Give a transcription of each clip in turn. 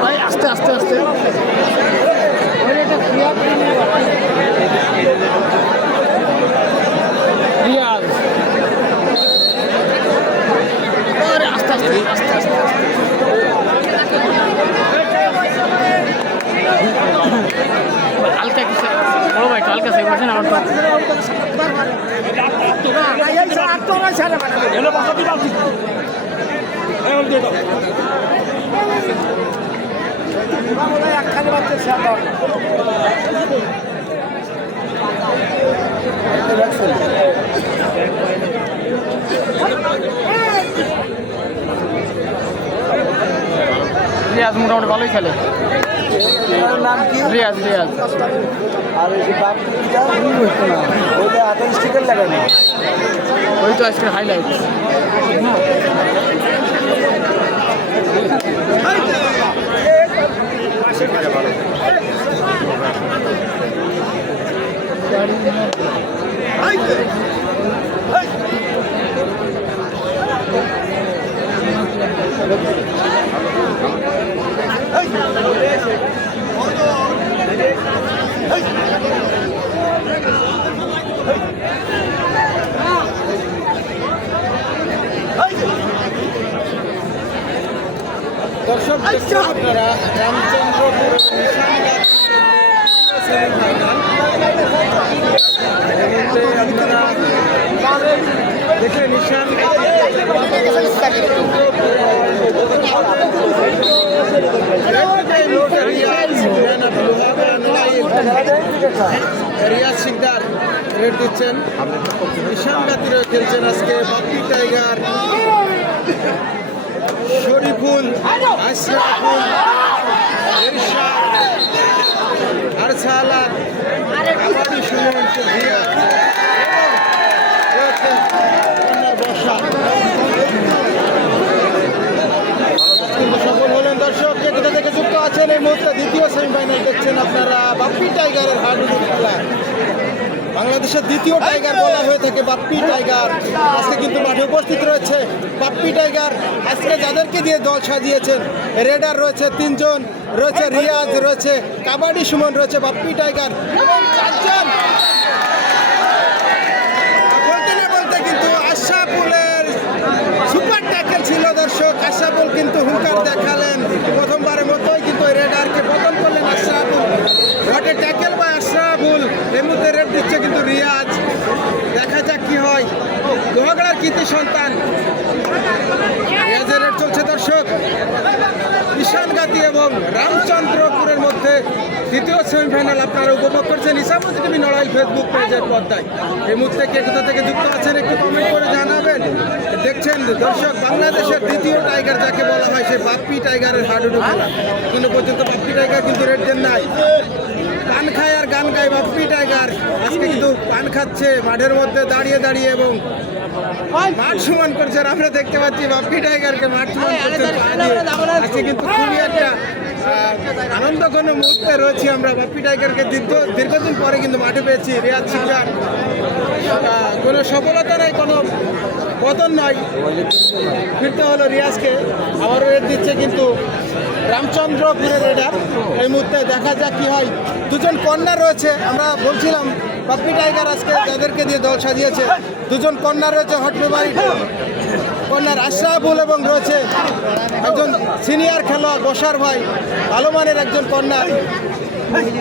ভাই আস্তে আস্তে আস্তে রিয়াজ আরে আস্তে আস্তে আস্তে আস্তে হালকা কিছু বড় ভাই একটু হালকা সেভ করছেন আমার তো রিয়াজ মোটামুটি ভালোই খেলে। নাম কি? রিয়াজ রিয়াজ। আর ওই যে না ওইটা হাতে স্টিকার লাগানো। ওই তো আজকে হাইলাইট আপনারা রামচন্দ্রপুর আপনারা দেখে নিশান রিয়াজ সিকদার রেড দিচ্ছেন। নিশান গাতিরও খেলছেন আজকে, বাপ্পি টাইগার। ইরশাদ আরসালাত কাবাডি রিয়াদ বর্ষা সফল হলেন দর্শক কে কোথা থেকে যুক্ত আছেন এই মুহূর্তে দ্বিতীয় সেমিফাইনাল দেখছেন আপনারা, বাপ্পি টাইগারের হাডুডু খেলা। বাংলাদেশের দ্বিতীয় টাইগার বলা হয়ে থাকে বাপ্পি টাইগার আজকে কিন্তু মাঠে উপস্থিত রয়েছে বাপ্পি টাইগার আজকে যাদেরকে দিয়ে দল সাজিয়েছেন রেডার রয়েছে তিনজন, রয়েছে রিয়াজ, রয়েছে কাবাডি সুমন, রয়েছে বাপ্পি টাইগার এবং চারজন। ছিল দর্শক। আশরাফুল কিন্তু হুঙ্কার দেখালেন প্রথমবারের মতোই, কিন্তু রেডারকে পতন করলেন আশরাফুল। ঘটে ট্যাকেল বা এর মধ্যে রেড দিচ্ছে কিন্তু রিয়াজ। দেখা যাক কি হয়। দোহাগড়ার কৃতি সন্তান। রিয়াজের রেড চলছে দর্শক। ঈশান গাতি এবং রামচন্দ্রপুরের মধ্যে দ্বিতীয় সেমিফাইনাল আপনারা উপভোগ করছেন ইসামত টিভি নড়াইল ফেসবুক পেজের পর্দায়। এই মুহূর্তে কে কোথা থেকে যুক্ত আছেন, একটু কমেন্ট করে জানাবেন। দেখছেন দর্শক, বাংলাদেশের দ্বিতীয় টাইগার যাকে বলা হয়, সে বাপ্পি টাইগারের হাডুডু খেলা। কিন্তু পর্যন্ত বাপ্পি টাইগার কিন্তু রেড দেন নাই। পান খায় আর গান গায় বাপ্পি টাইগার। আজকে কিন্তু পান খাচ্ছে মাঠের মধ্যে দাঁড়িয়ে দাঁড়িয়ে এবং মাঠ সমান করছে আমরা দেখতে পাচ্ছি বাপ্পি টাইগারকে মাঠ সমান করছে। আজকে কিন্তু খুবই একটা আনন্দ কোনো মুহূর্তে রয়েছি আমরা বাপ্পি টাইগারকে দীর্ঘ দীর্ঘদিন পরে কিন্তু মাঠে পেয়েছি রিয়াজ সিংহার কোনো সফলতা নাই কোনো পতন নয়, ফিরতে হলো রিয়াজকে। আবারও রেড দিচ্ছে কিন্তু রামচন্দ্রপুরের রেডার। এই মুহূর্তে দেখা যাক কি হয়। দুজন কন্যা রয়েছে, আমরা বলছিলাম বাপ্পি টাইগার আজকে যাদেরকে দিয়ে দল সাজিয়েছে। দুজন কন্যা রয়েছে, হট ফেভারিট। কন্যার আশরাফুল এবং রয়েছে একজন সিনিয়র খেলোয়াড় বসার ভাই, ভালো মানের একজন কন্যা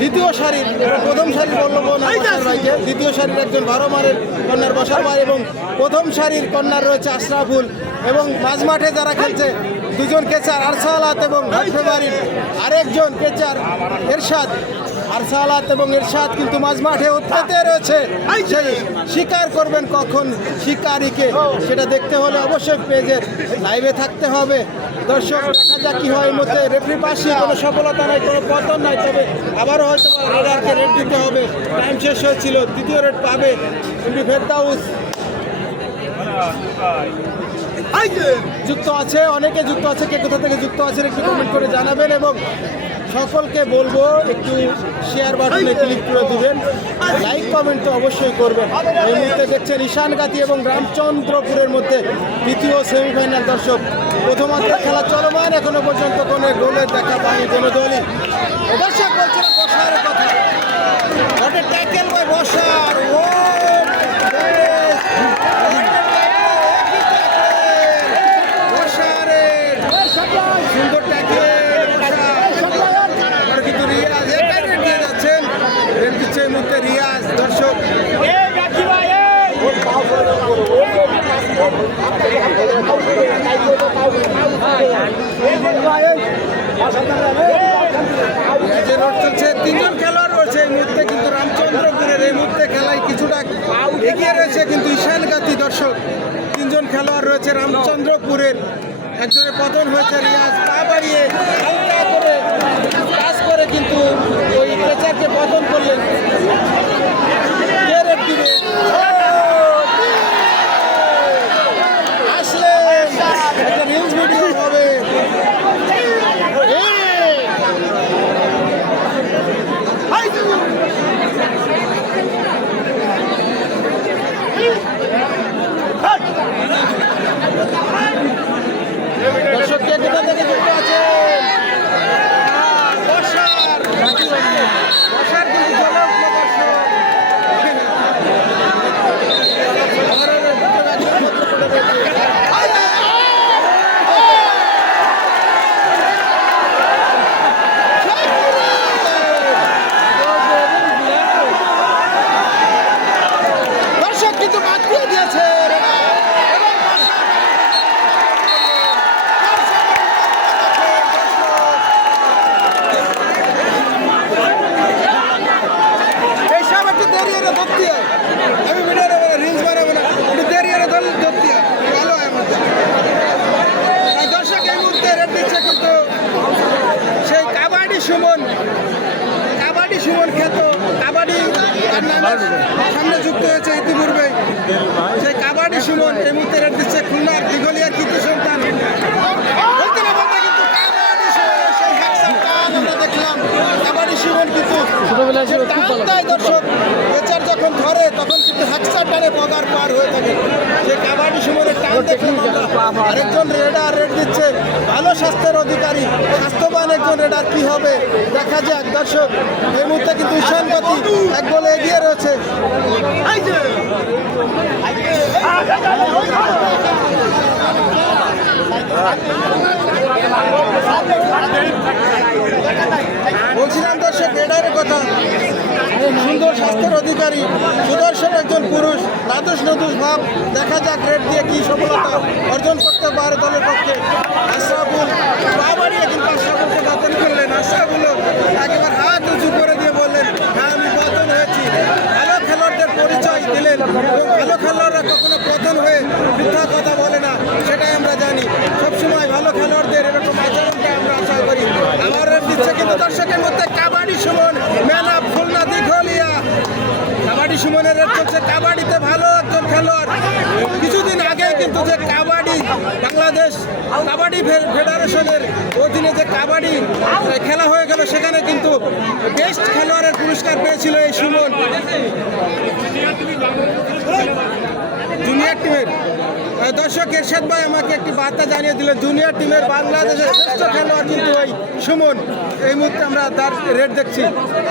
দ্বিতীয় সারির, প্রথম সারির বল্লভন রয়েছে দ্বিতীয় সারির একজন বারো মারের কন্যার বসার মার এবং প্রথম সারির কন্যার রয়েছে আশরাফুল এবং মাঝ মাঠে যারা খেলছে, দুজন কেচার আরসালাত এবং আরেকজন কেচার এরশাদ। আরসালাত এবং এরশাদ কিন্তু মাঝ মাঠে উৎপাতে রয়েছে। স্বীকার করবেন কখন শিকারীকে সেটা দেখতে হলে অবশ্যই পেজের লাইভে থাকতে হবে। দর্শক দেখা যাক কি হয় মুহূর্তে। রেফারি পাশে কোনো সফলতা নাই কোনো পতন নাই তবে আবারও হয়তো রেডারকে রেড দিতে হবে। টাইম শেষ হয়েছিল দ্বিতীয় রেড পাবে কিন্তু ফেরদাউস। যুক্ত আছে অনেকে যুক্ত আছে কে কোথা থেকে যুক্ত আছেন একটু কমেন্ট করে জানাবেন এবং সকলকে বলব, একটু শেয়ার বাটনে ক্লিক করে দেবেন। লাইক কমেন্ট তো অবশ্যই করবেন। এই মুহূর্তে দেখছেন ঈশান গাতি এবং রামচন্দ্রপুরের মধ্যে দ্বিতীয় সেমিফাইনাল দর্শক। প্রথমাত্র খেলা চলমান, এখনও পর্যন্ত কোনো গোলের দেখা পায়নি কোনো দলই দর্শক বলছেন বসার কথা। ট্যাকেল বসার ও বসারের সুন্দর ট্যাকেল আর কিন্তু রিয়াজ একাই রেড দিয়ে যাচ্ছেন মুহূর্তে রিয়াজ, দর্শক। তিনজন খেলোয়াড় রয়েছে এই মুহূর্তে, কিন্তু রামচন্দ্রপুরের এই মুহূর্তে খেলায় কিছুটা এগিয়ে রয়েছে, কিন্তু ঈশান গাতি দর্শক। তিনজন খেলোয়াড় রয়েছে রামচন্দ্রপুরের। একজনের পতন হয়েছে রিয়াজ, তা বাড়িয়ে কাজ করে কিন্তু ওই প্রেচারকে পতন করলেন! দর্শক কে কোথা থেকে যুক্ত আছেন আহ, বর্ষার বর্ষার কিন্তু জ্বলে উঠল দর্শক আমারও দুটো রাজ্যের মধ্যে পড়ে রয়েছে। দর্শক কিন্তু বাদ দিয়ে দিয়েছে এবং এইসব একটু ধরতে হয় আমি নেব না রিলস বানাবো না। একটু ধরলে ধরতে হয় ভালো হয় আমার। দর্শক, এই মুহূর্তে রেড দিচ্ছে কিন্তু সেই কাবাডি সুমন। কাবাডি সুমন খ্যাত। কাবাডি সামনে যুক্ত হয়েছে ইতিপূর্বে সেই কাবাডি সুমন এই মুহূর্তে রেড দিচ্ছে খুলনার দিঘলিয়ার কৃতি সন্তান বলতে না বলতে কিন্তু কাবাডি সুমন সেই হ্যাকসাম টান আমরা দেখলাম কাবাডি সুমন কিন্তু দর্শক বেচার যখন ধরে তখন কিন্তু হ্যাকসার টানে পার হয়ে থাকে। যে কাবাডি সুমনের টান আমরা আরেকজন রেডার রেড দিচ্ছে ভালো স্বাস্থ্যের অধিকারী স্বাস্থ্যবান একজন রেডার কি হবে? দেখা যাক দর্শক এই মুহূর্তে কিন্তু ঈশান গতি এক বলে এগিয়ে রয়েছে। কথা। সুন্দর স্বাস্থ্যের অধিকারী, সুদর্শন একজন পুরুষ নাদুস নদুস ভাব, দেখা যাক রেড দিয়ে কি সফলতা অর্জন করতে পারে দলের পক্ষে। আশরাফুল পা বাড়িয়ে কিন্তু আশরাফুলকে পতন করলেন। আশরাফুল একেবারে হাত উঁচু করে দিয়ে বললেন হ্যাঁ আমি পতন হয়েছি। ভালো খেলোয়াড়দের পরিচয় দিলেন। এবং ভালো খেলোয়াড়রা কখনো পতন হয়ে মিথ্যা কথা বলে না, সেটাই আমরা জানি। সবসময় ভালো খেলোয়াড়দের এরকম আচরণটা আমরা আশা করি। আমার দিচ্ছে কিন্তু দর্শকের মধ্যে কাবাডি সুমন। কাবাডি হচ্ছে কাবাডিতে ভালো একজন খেলোয়াড়। কিছুদিন আগে কিন্তু যে কাবাডি বাংলাদেশ কাবাডি ফেডারেশনের অধীনে যে কাবাডি খেলা হয়ে গেল, সেখানে কিন্তু বেস্ট খেলোয়াড়ের পুরস্কার পেয়েছিল এই সুমন। জুনিয়র টিমের এরশাদ ভাই আমাকে একটি বার্তা জানিয়ে দিল জুনিয়র টিমের বাংলাদেশের শ্রেষ্ঠ খেলোয়াড় কিন্তু ওই সুমন। এই মুহূর্তে আমরা তার রেড দেখছি।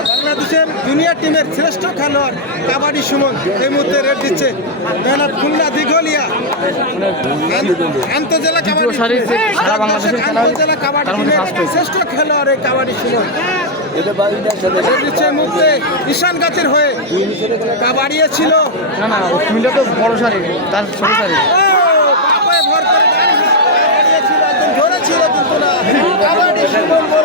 বাংলাদেশের জুনিয়র টিমের শ্রেষ্ঠ খেলোয়াড় কাবাডি সুমন এই মুহূর্তে রেড দিচ্ছে। খুলনা দিঘলিয়া। আন্তজেলা কাবাডি হয়, আন্তজেলা কাবাডি টিমের শ্রেষ্ঠ খেলোয়াড় এই কাবাডি সুমন। রেড দিচ্ছে এই মুহূর্তে ঈশান গাতির হয়ে। কাবাডিয়ে ছিল। না না তো বড় সারি তার ছোট না।